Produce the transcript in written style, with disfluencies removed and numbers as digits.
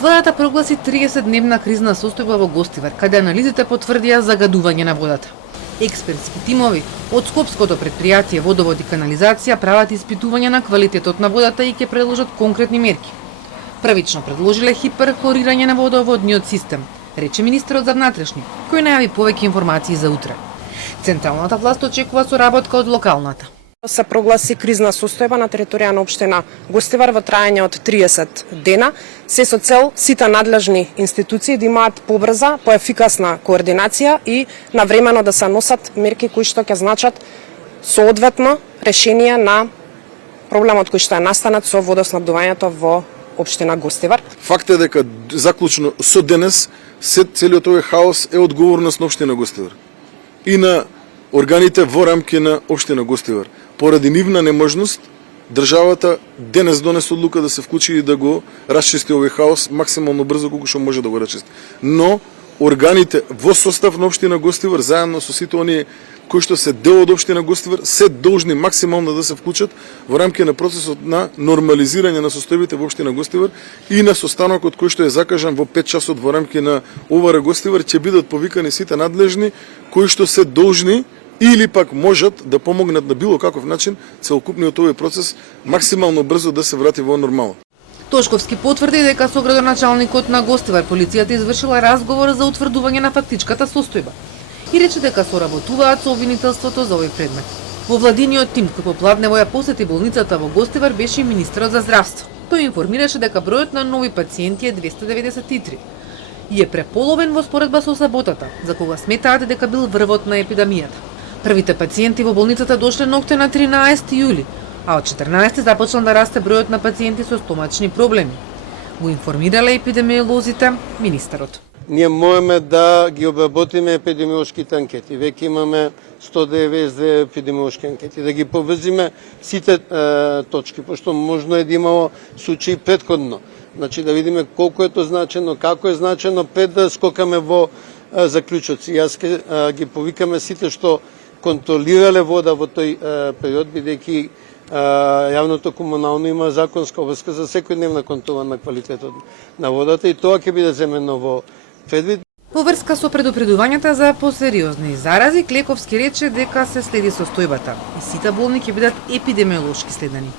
Владата прогласи 30-дневна кризна состојба во Гостивар, каде анализите потврдија загадување на водата. Експертски тимови од Скопското претпријатие Водовод и канализација прават испитување на квалитетот на водата и ќе предложат конкретни мерки. Првично предложиле хиперхлорирање на водоводниот систем, рече министерот за внатрешни, кој најави повеќе информации за утре. Централната власт очекува соработка од локалната. Се прогласи кризна состојба на територија на општина Гостивар во траење од 30 дена, се со цел сите надлежни институции да имаат побрза, поефикасна координација и навремено да се носат мерки кои што ќе значат соодветно решение на проблемот кој што е настанат со водоснабдувањето во општина Гостивар. Факт е дека заклучно со денес целиот овој хаос е одговорност на општина Гостивар и на органите во рамки на општина Гостивар. Поради нивна неможност, државата денес донесе одлука да се вклучи и да го расчисти овој хаос максимално брзо колку што може да го расчисти. Но органите во состав на општина Гостивар, заедно со сите оние кои што се дел од општина Гостивар, се должни максимално да се вклучат во рамки на процесот на нормализирање на состојбите во општина Гостивар и на состанокот кој што е закажан во 5 часот во рамки на ОВР Гостивар ќе бидат повикани сите надлежни кои што се должни или пак можат да помогнат на било каков начин целокупниот овој процес максимално брзо да се врати во нормално. Тошковски потврди дека со градоначалникот на Гостивар полицијата извршила разговор за утврдување на фактичката состојба и рече дека соработуваат со обвинителството за овој предмет. Во владиниот тим кој попладнево ја посети болницата во Гостивар беше и министерот за здравство. Тој информираше дека бројот на нови пациенти е 293 и е преполовен во споредба со саботата, за кога сметаат дека бил врвот на епидемијата. Првите пациенти во болницата дошле ноќта на 13 јули, а од 14 започна да расте бројот на пациенти со стомачни проблеми. Го информирале епидемиолозите министерот. Ние можеме да ги обработиме епидемиолошките анкети. Веќе имаме 192 епидемиолошки анкети. Да ги поврзиме сите точки, пошто можно е да имало случаи претходно. Значи да видиме колку е тоа значено, како е значено, пред да скокаме во заклучоци. Јас ги повикаме сите што контролирале вода во тој период, бидејќи јавното комунално има законска обврска за секојдневна контрола на квалитетот на водата и тоа ќе биде земено во предвид. Во врска со предупредувањата за посериозни зарази, Клековски рече дека се следи состојбата и сите болни ќе бидат епидемиолошки следени.